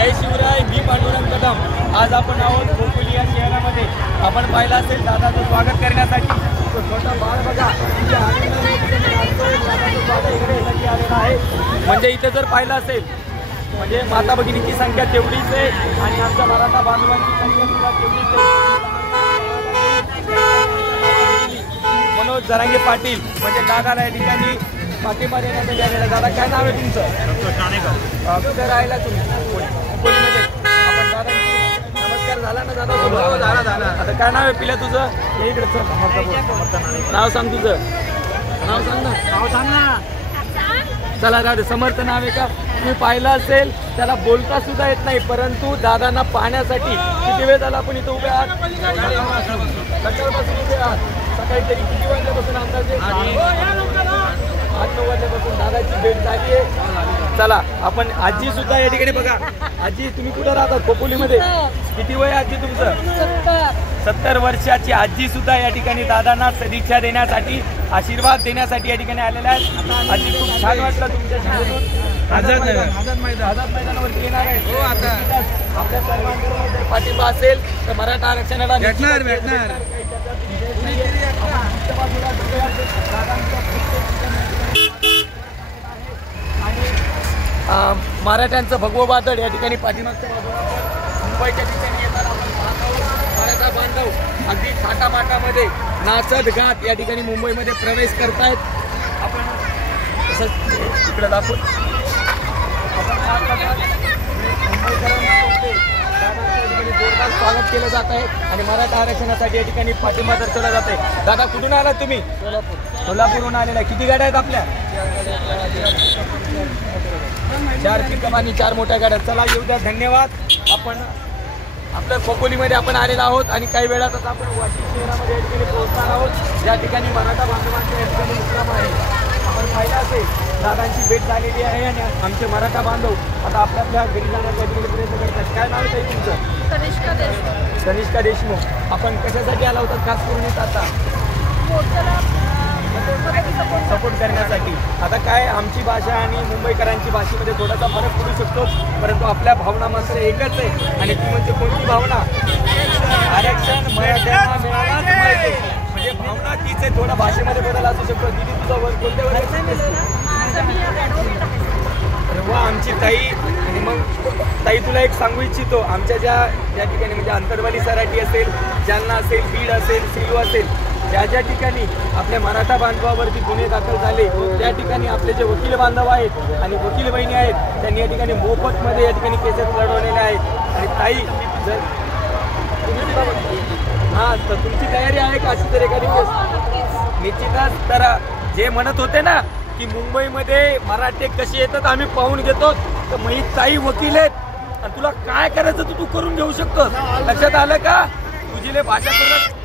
जय शिवराय, मी पांडुरंग कदम। आज आपण आहोत खोपोली या शहरामध्ये। आपण पाहिलं असेल दादाचं स्वागत करण्यासाठी तो छोटा बाळ बघा इकडे आलेला आहे। म्हणजे इथे जर पाहिलं असेल म्हणजे माता भगिनीची संख्या तेवढीच आहे आणि आमच्या मराठा बांधवांची संख्या सुद्धा तेवढीच आहे। मनोज जरांगे पाटील म्हणजे दादाला या ठिकाणी पाठिंबा देण्यासाठी आलेला। दादा काय नाव आहे तुमचं? कुठे राहिला तुम्ही? खोपोलीमध्ये। आपण दादा नमस्कार झाला ना दादा? हो झाला। आता काय नाव आहे पिल्या तुझं? इकडे नाव सांग तुझं। नाव सांग ना। चला दादा समर्थ नाव आहे का? तुम्ही पाहिलं असेल त्याला बोलता सुद्धा येत नाही, परंतु दादांना पाहण्यासाठी किती वेळ झाला आपण इथं उभे आहात? सकाळपासून उभे आहात। सकाळी तरी किती वाजल्यापासून अंदाजे? 8-9 वाजल्यापासून दादाची भेट झाली आहे। चला आपण आजी सुद्धा या ठिकाणी बघा। आजी तुम्ही कुठं राहतात? खोपोलीमध्ये। किती वय आजी तुमचं? 70 वर्षाची आजी सुद्धा या ठिकाणी दादांना सदिच्छा देण्यासाठी आशीर्वाद देण्यासाठी या ठिकाणी आलेल्या आहेत। आजी खूप छान वाटलं तुमच्या आझाद मैदानावरती येणार आहे। हो आता आपल्या सर्वांकडून जर पाठिंबा असेल तर मराठा आरक्षणाला भेटणार। मराठ्यांचं भगवं वादळ या ठिकाणी पाठीमागच्या बाजूला मुंबईच्या ठिकाणी येताना मराठा बांधव अगदी थाटामाटामध्ये नाचत गात या ठिकाणी मुंबईमध्ये प्रवेश करतायत। आपण तसंच इकडे दाखवून जोरदार स्वागत केलं जात आहे आणि मराठा आरक्षणासाठी या ठिकाणी पाठिंबा दर्शवला जात आहे। दादा कुठून आलात तुम्ही? सोलापूरहून आलेला। किती गाड्या आहेत आपल्या? 4 पिकअप आणि 4 मोठ्या गाड्या। चला येऊ द्या, धन्यवाद। आपण आपल्या खोपोलीमध्ये आपण आलेलो आहोत आणि काही वेळातच आपण वाशिम शहरामध्ये या ठिकाणी पोहोचणार आहोत, ज्या ठिकाणी मराठा बांधवांचे या ठिकाणी मुक्काम आहे। आपण पाहिलं असेल दादांची भेट झालेली आहे आणि आमचे मराठा बांधव आता आपल्या घरी जाण्याचा प्रयत्न करतात। काय नाव आहे तुमचं? कनिष्का देशमुख। आपण कशासाठी आला होता खास करून येत? आता सपोर्ट करण्यासाठी। आता काय आमची भाषा आणि मुंबईकरांची भाषेमध्ये थोडासा फरक पडू शकतो, परंतु आपल्या भावना मात्र एकच आहे आणि ती म्हणजे कोणती भावना? आरक्षण मराठ्यांना मिळालाच पाहिजे। म्हणजे भावना तीच आहे, थोडा भाषेमध्ये बदल असू शकतो। दिदी तुझा वर्ग कोणत्या वर्गात? वा आमची ताई। आणि मग ताई तुला एक सांगू इच्छितो, आमच्या ज्या ठिकाणी म्हणजे अंतरवाली सराठी असेल, जालना असेल, बीड असेल, सेलू असेल, ज्या ठिकाणी आपल्या मराठा बांधवावरती गुन्हे दाखल झाले त्या ठिकाणी आपले जे वकील बांधव आहेत आणि वकील बहिणी आहेत त्यांनी या ठिकाणी मोफतमध्ये या ठिकाणी केसेस लढवलेल्या आहेत। आणि ताई जर हां तर तुमची तयारी आहे का अशी तर एखादी केस? निश्चितच। तर जे म्हणत होते ना की मुंबईमध्ये मराठे कसे येतात आम्ही पाहून घेतो, तर मग ताई वकील आहेत आणि तुला काय करायचं तू करून घेऊ शकतोस। लक्षात आलं का? तुझी भाषा करून